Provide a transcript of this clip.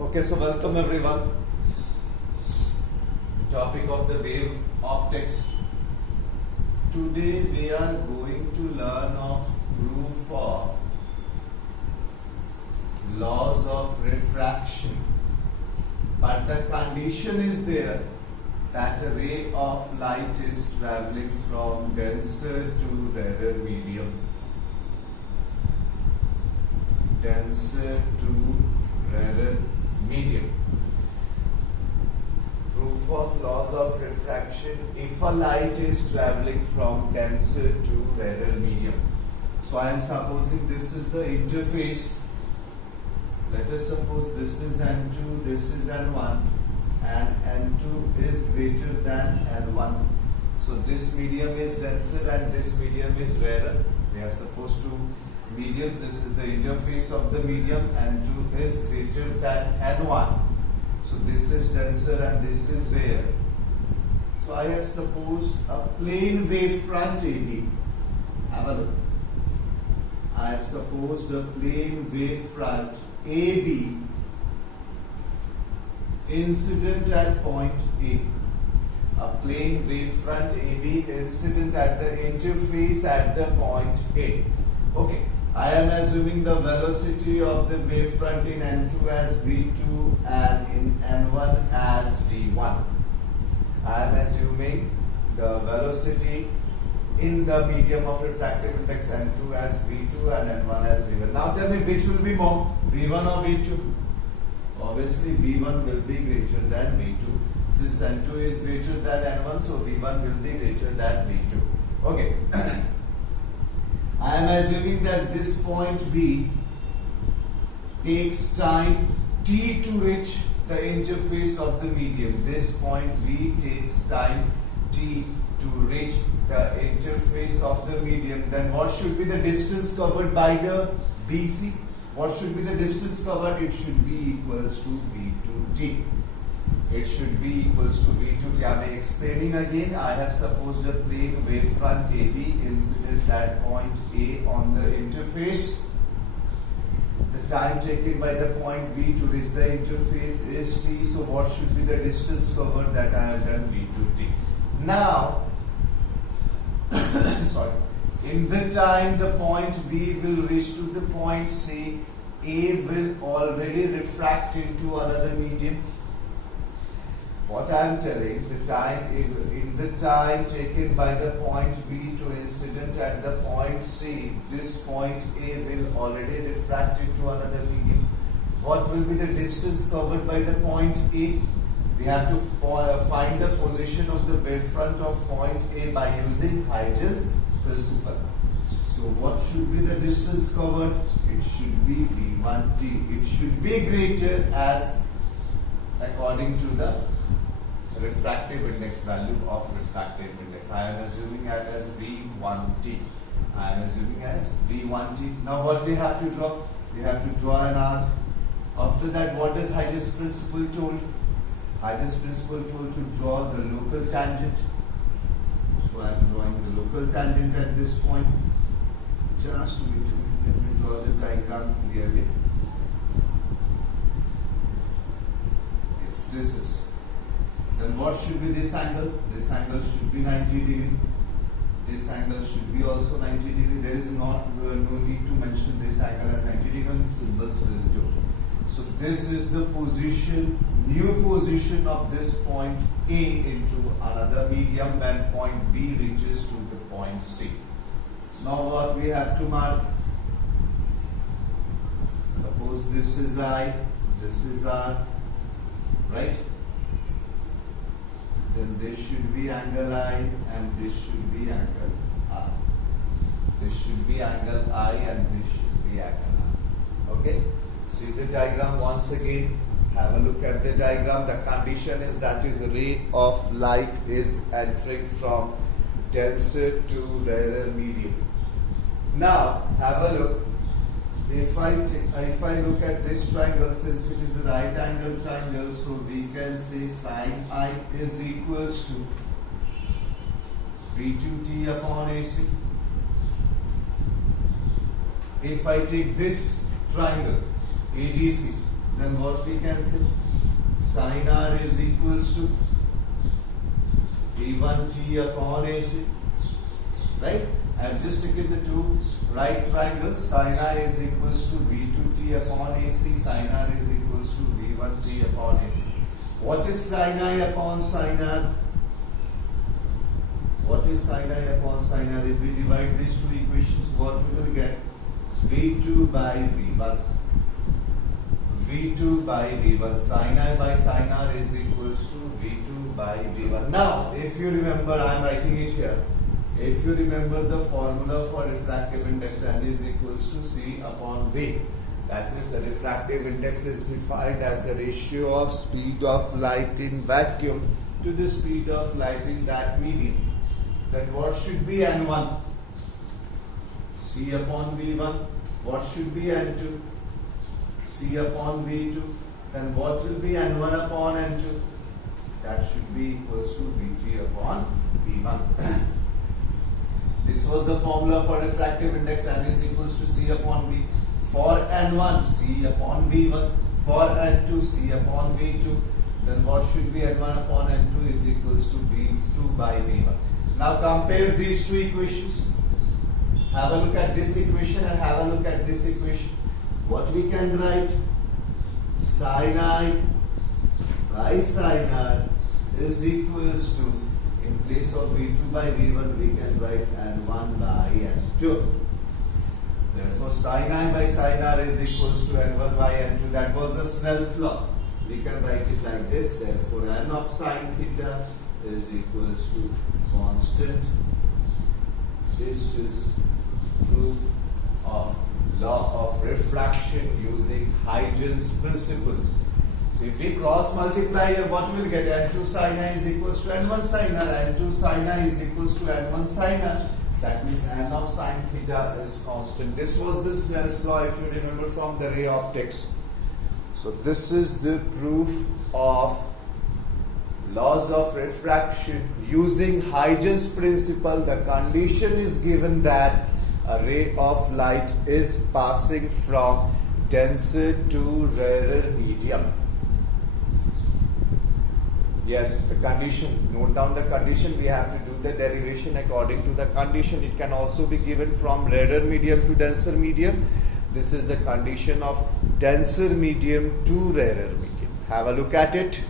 Okay, so welcome everyone. Topic of the wave optics. Today we are going to learn of proof of laws of refraction. But the condition is there that a ray of light is traveling from denser to rarer medium. Denser to rarer medium. Proof of laws of refraction if a light is traveling from denser to rarer medium. So I am supposing this is the interface. Let us suppose this is N2, this is N1, and N2 is greater than N1. So this medium is denser and this medium is rarer. We have supposed two mediums. This is the interface of the medium. N2 is greater than N1. So this is denser and this is rare. So I have supposed a plane wave front AB. Have a look. I have supposed a plane wave front AB incident at point A. A plane wave front AB incident at the interface at the point A. Okay. I am assuming the velocity of the wavefront in N2 as V2 and in N1 as V1. I am assuming the velocity in the medium of refractive index N2 as V2 and N1 as V1. Now tell me which will be more, V1 or V2? Obviously V1 will be greater than V2. Since N2 is greater than N1, so V1 will be greater than V2. Okay. I am assuming that this point B takes time t to reach the interface of the medium. This point B takes time t to reach the interface of the medium. Then what should be the distance covered by the BC? What should be the distance covered? It should be equals to V2t. It should be equals to V2t. I am explaining again. I have supposed a plane wavefront AB incident at point A on the interface. The time taken by the point B to reach the interface is t. So what should be the distance covered? That I have done V2t. Now, sorry. In the time the point B will reach to the point C, A will already refract into another medium. What I am telling, in the time taken by the point B to incident at the point C, this point A will already refract into another medium. What will be the distance covered by the point A? We have to find the position of the wavefront of point A by using Huygens principle. So what should be the distance covered? It should be V1t. It should be greater as according to the refractive index value of refractive index. I am assuming it as V1t. I am assuming as V1t. Now what we have to draw? We have to draw an arc. After that, what does Huygens principle told? Huygens principle told to draw the local tangent. So I am drawing the local tangent at this point. Just let me draw the diagram clearly. Yes, this is. Then what should be this angle? This angle should be 90 degree. This angle should be also 90 degree. There is no need to mention this angle as 90 degree, and symbols will do. So this is the position, new position of this point A into another medium when point B reaches to the point C. Now what we have to mark? Suppose this is I, this is R, right? Then this should be angle I and this should be angle R. This should be angle I and this should be angle R. Okay? See the diagram once again. Have a look at the diagram. The condition is that is a ray of light is entering from denser to rarer medium. Now have a look. If I look at this triangle, since it is a right angle triangle, so we can say sine I is equals to V2t upon AC. If I take this triangle ADC, then what we can say? Sin r is equals to V1T upon AC. Right? I have just taken the two right triangles. Sin I is equals to V2T upon AC. Sin R is equals to V1T upon AC. What is sin I upon sin R? What is sin I upon sin R? If we divide these two equations, what we will get? V2 by V1. V2 by V1. Sin I by sin R is equals to V2 by V1. Now, if you remember, I am writing it here. If you remember the formula for refractive index, N is equals to C upon V. That means the refractive index is defined as the ratio of speed of light in vacuum to the speed of light in that medium. Then what should be N1? C upon V1. What should be N2? C upon V2. Then what will be N1 upon N2? That should be equals to Vt upon V1. This was the formula for refractive index. N is equals to C upon V. For N1, C upon V1. For N2, C upon V2. Then what should be N1 upon N2 is equals to V2 by V1. Now compare these two equations. Have a look at this equation and have a look at this equation. What we can write? Sin I by sin R is equals to, in place of V2 by V1, we can write N1 by N2. Therefore, sin I by sin R is equals to N1 by N2. That was the Snell's law. We can write it like this. Therefore, N of sin theta is equals to constant. This is proof of law of refraction using Huygens principle. So if we cross multiply here, what we will get? N2 sin I is equals to N1 sin R. N2 sin I is equals to N1 sin R. That means N of sin theta is constant. This was the Snell's law, if you remember, from the ray optics. So this is the proof of laws of refraction using Huygens principle. The condition is given that a ray of light is passing from denser to rarer medium. Yes, the condition. Note down the condition. We have to do the derivation according to the condition. It can also be given from rarer medium to denser medium. This is the condition of denser medium to rarer medium. Have a look at it.